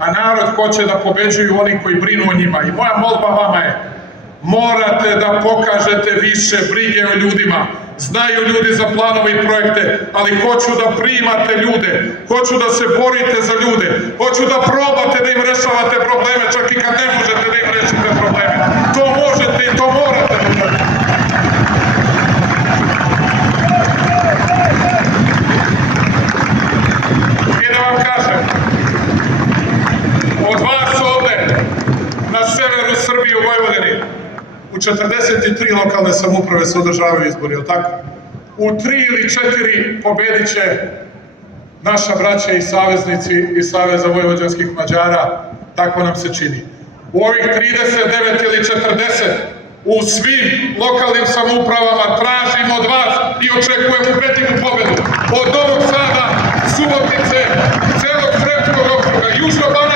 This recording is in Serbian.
a narod hoće da pobeđuju oni koji brinu o njima. I moja molba vama je, morate da pokažete više brige o ljudima. Znaju ljudi za planove i projekte, ali hoću da primate ljude, hoću da se borite za ljude, hoću da probate da im rešavate probleme, čak i kad ne možete da im rešite probleme. To možete i to morate da uradite. I da vam kažem, od vas ovde, na severu Srbije u Vojvodini, u 43 lokalne samouprave se održavaju izbori, je li tako? U 3 ili 4 pobedit će naša braća i saveznici iz Saveza vojvođanskih Mađara, tako nam se čini. U ovih 39 ili 40 u svim lokalnim samoupravama tražimo od vas i očekujemo ubedljivu pobedu. Od Novog Sada, Subotice, celog Sremskog okruga, Južnobanijskog